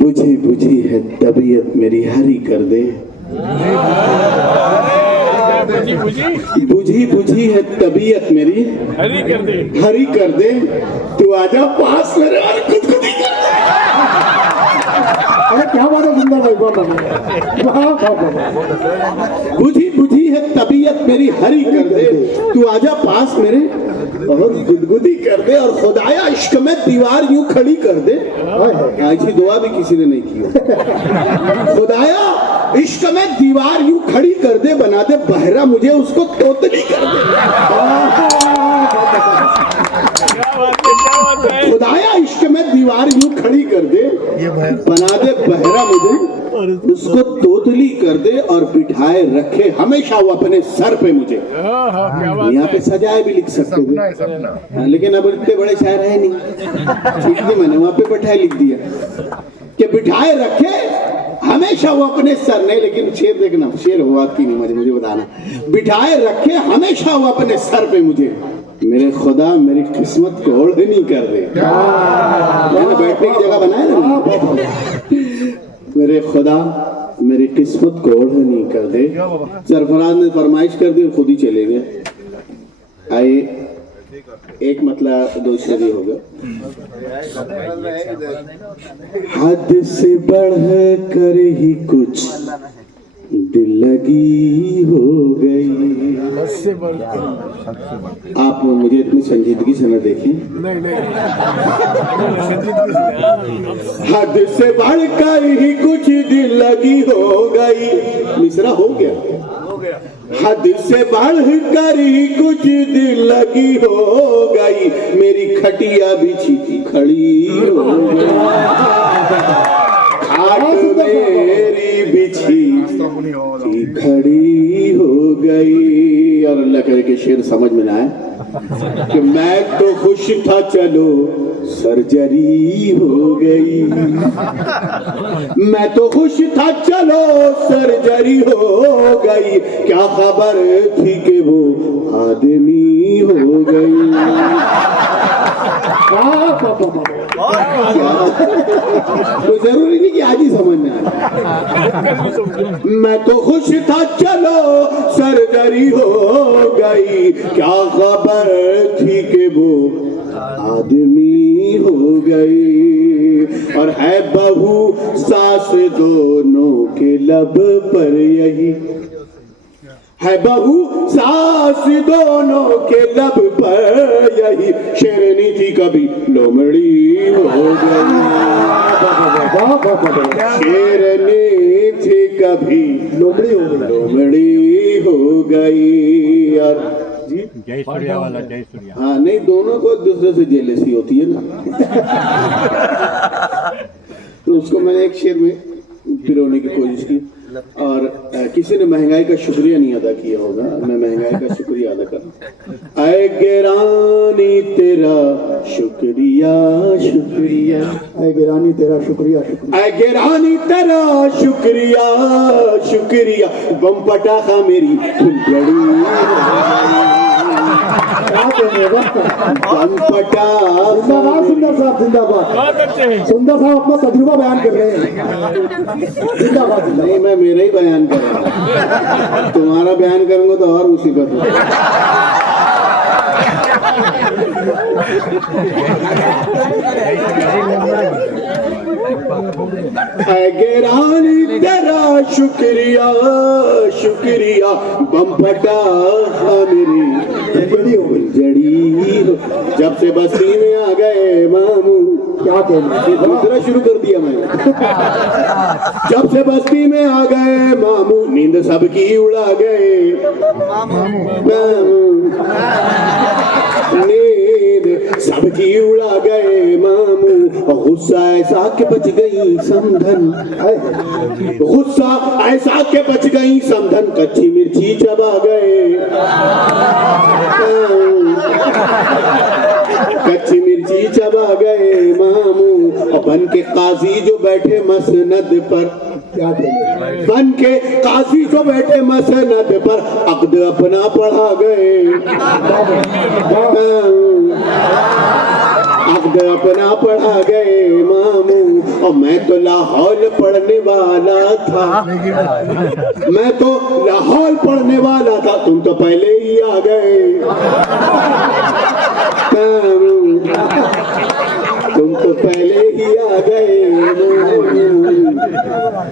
बुझी बुझी है तबीयत मेरी हरी कर दे, बुझी बुझी है तबीयत मेरी हरी कर दे, तू आजा पास मेरे और गुदगुदी कर दे। अरे क्या बात है सुंदर भाई, बहुत बुझी बुझी है तबीयत मेरी हरी कर दे, तू आजा पास मेरे और गुदगुदी कर दे, और खुदाया इश्क में दीवार यूं खड़ी कर दे। ऐसी दुआ भी किसी ने नहीं की। खुदाया इश्क में दीवार यूं खड़ी कर दे, बना दे बहरा मुझे उसको तोतली कर दे। खुदाया इश्क में दीवार यूं खड़ी कर दे, बना दे बहरा मुझे उसको तोतली कर दे, और बिठाए रखे हमेशा वो अपने सर पे मुझे। यहाँ पे सजाए भी लिख सकते थे, लेकिन अब इतने बड़े शायर है नहीं, इसलिए मैंने वहां पे बिठाए लिख दिया कि बिठाए रखे हमेशा वो अपने सर। नहीं, लेकिन शेर देखना, शेर हुआ कि नहीं मुझे बताना। बिठाए रखे हमेशा वो अपने सर पे मुझे, मेरे खुदा मेरी किस्मत को ओढ़नी कर दे। मैंने बैठने की जगह बनाया ना, मेरे खुदा मेरी किस्मत को ओढ़नी कर दे। सरफराज ने फरमाइश कर दी और खुद ही चले गए। आइए, एक मतलब दो शेर हो गया। हद से बढ़ कर ही कुछ दिल लगी हो गई। आप मुझे इतनी संजीदगी से न देखें। हद से बढ़ कर ही कुछ दिल लगी हो गई। मिसरा हो गया। हद से बढ़ कर ही कुछ दिल लगी हो गई, मेरी खटिया बिछी थी खड़ी हो गई, खाट मेरी बिछी थी खड़ी हो गई। और अल्लाह करे के शेर समझ में ना आए कि मैं तो खुश था चलो सर्जरी हो गई, मैं तो खुश था चलो सर्जरी हो गई, क्या खबर थी कि वो आदमी हो गई। तो जरूरी नहीं कि आज ही समझ में आए। मैं तो खुश था चलो सर्जरी हो गई, क्या खबर थी कि वो आदमी हो गई। और है बहू सास दोनों के लब पर यही, है बहू सास दोनों के लब पर यही, शेरनी थी कभी लोमड़ी हो गई, शेरनी थी कभी लोमड़ी हो गई। और जय सूर्या वाला, जय सूर्या। हाँ, नहीं, दोनों को एक दूसरे से जेलसी होती है ना। तो उसको मैंने एक शेर में पिरोने की कोशिश की, और किसी ने महंगाई का शुक्रिया नहीं अदा किया होगा, मैं महंगाई का शुक्रिया अदा कर। ऐ गिरानी तेरा शुक्रिया शुक्रिया, ऐ गिरानी तेरा शुक्रिया शुक्रिया, ऐ गिरानी तेरा शुक्रिया शुक्रिया, बम पटाखा मेरी फुलझड़ी, बम पटाखा। सुंदर साहब जिंदाबाद। सुंदर साहब अपना तजुर्बा बयान कर रहे हैं। जिंदाबाद। नहीं, मैं मेरा ही बयान करूंगा, तुम्हारा बयान करूंगा तो और मुसीबत है। गिरानी तेरा शुक्रिया शुक्रिया, बम पटाखा मेरी जड़ी हो। जब से बस्ती में आ गए मामू, क्या कहना, दूसरा शुरू कर दिया मैंने। जब से बस्ती में आ गए मामू, नींद सबकी उड़ा गए मामू, नींद सबकी उड़ा गए मामू, गुस्सा ऐसा के बच गई समधन, गुस्सा ऐसा के बच गई समधन, कच्ची मिर्ची चबा गए, कच्ची मिर्ची चबा गए मामू, और बन के काजी जो बैठे मसनद पर, बन के काजी जो बैठे मसनद पर, अक़्द अपना पढ़ा गए, अब्द अपना पढ़ा गए मामू और मैं तो लाहौर पढ़ने वाला था। मैं तो लाहौर पढ़ने वाला था, तुम तो पहले ही आ गए। तुम तो पहले ही आ गए।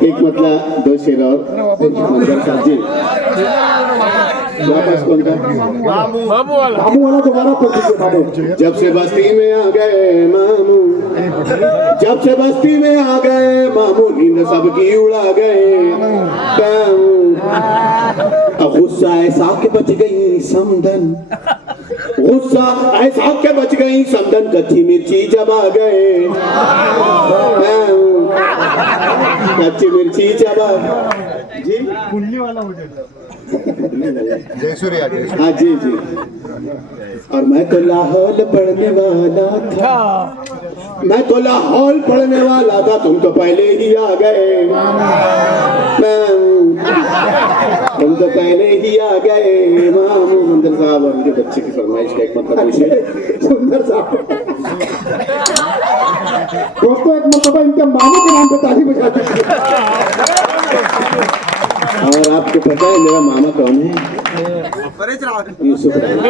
एक मतलब दो शेर और मंजर साहब जी वापस कौन था? मामू वाला दोबारा पढ़ दीजिए मामू। जब से बस्ती में आ गए मामू, जब से बस्ती में आ गए मामू, नींद सबकी उड़ा गए। गुस्सा ऐसा के बच गई समदन, गुस्सा ऐसा के बच गई समदन, कच्ची मिर्ची जब आ गए। कच्ची मिर्ची जब आ जी जय सूर्या। हाँ जी जी। और मैं तो लाहौर पढ़ने वाला था, मैं तो लाहौर पढ़ने वाला था, तुम तो पहले ही आ गए। तुम तो पहले ही आ गए। मामू सुंदर साहब उनके बच्चे की फरमाइश का एक मतलब पूछिए। सुंदर साहब दोस्तों, एक मरतबा इनके मामू के नाम पे ताली बजा दीजिए। और आपको पता है मेरा मामा कौन है? यूसुफ राना।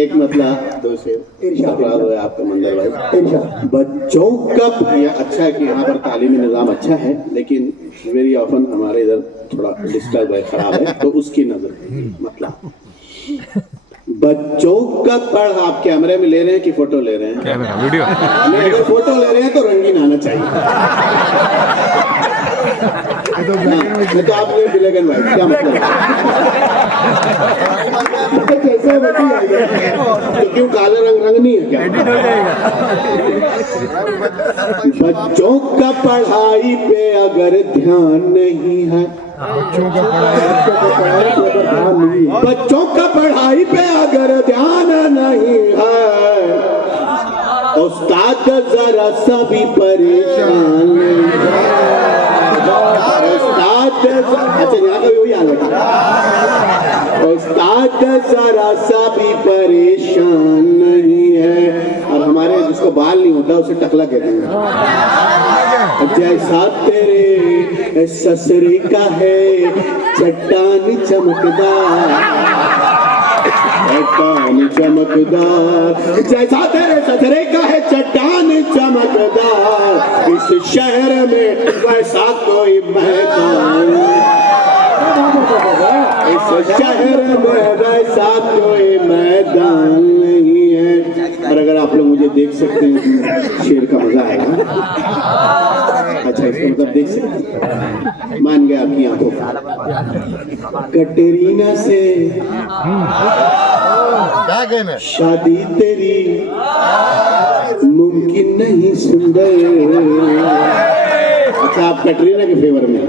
एक मतलब दो शेर इरशाद है आपका मंदिर भाई। बच्चों का ये अच्छा है कि यहाँ पर तालीमी निज़ाम अच्छा है, लेकिन वेरी ऑफन हमारे इधर थोड़ा डिस्टर्ब है, खराब है, तो उसकी नजर मतलब बच्चों का पढ़। आप कैमरे में ले रहे हैं कि फोटो ले रहे हैं? Camera video. अगर फोटो ले रहे हैं तो रंगीन आना चाहिए। तो आपने ब्लैक एंड व्हाइट क्या मतलब? कैसे बची आएगी? तो क्यों काला रंग नहीं है क्या? बच्चों का पढ़ाई पे अगर ध्यान नहीं है, बच्चों का पढ़ाई पे अगर ध्यान नहीं है, उस्ताद जरा सा भी परेशान नहीं है। उस्ताद अच्छा यहाँ का वही हाल है। उस्ताद जरा सा भी परेशान नहीं है। और हमारे जिसको बाल नहीं होता उसे टकला कहते हैं। जैसा तेरे ससुरे का है चट्टान चमकदार, चट्टान चमकदार, जैसा तेरे ससुरे का है चट्टान चमकदार, इस शहर में वैसा कोई मैदान, इस शहर में वैसा कोई मैदान नहीं है। और अगर आप लोग मुझे देख सकते हैं शेर का मजा आएगा। अच्छा इसका मतलब देख सकते हैं, मान गया आपकी आंखों का। कटरीना से क्या कहना? शादी तेरी मुमकिन नहीं सुंदर। अच्छा आप कटरीना के फेवर में?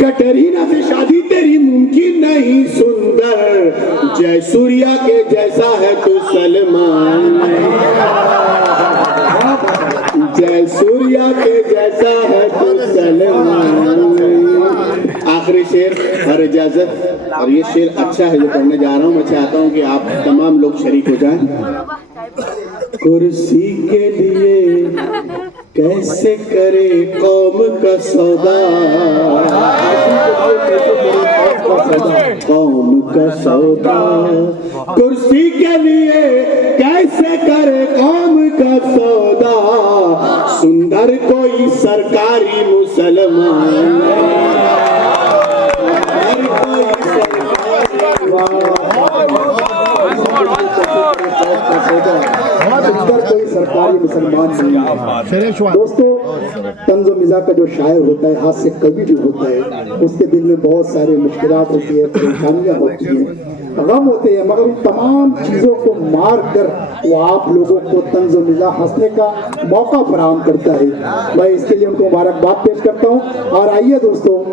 कटरीना से शादी तेरी मुमकिन नहीं सुंदर, जय सूर्या के जैसा है तू सलमान, जय सूर्या के जैसा है तू सलमान। आखिरी शेर और इजाजत। और ये शेर अच्छा है जो पढ़ने जा रहा हूँ, मैं चाहता हूँ कि आप तमाम लोग शरीक हो जाएं। कुर्सी के लिए कैसे करे कौम का सौदा, कौम का सौदा, कुर्सी के लिए कैसे करे कौम का सौदा, सुंदर कोई सरकारी मुसलमान, कोई सरकारी मुसलमान नहीं है। दोस्तों, तंज़ मिज़ाज का जो शायर होता है, हाथ से कवि जो होता है, उसके दिल में बहुत सारी मुश्किलात होती है, परेशानियाँ होती हैं, गम होते हैं, मगर उन तमाम चीज़ों को मार कर वो आप लोगों को तंज़ मिज़ाज हंसने का मौका फराहम करता है। मैं इसके लिए उनको मुबारकबाद पेश करता हूँ। और आइए दोस्तों,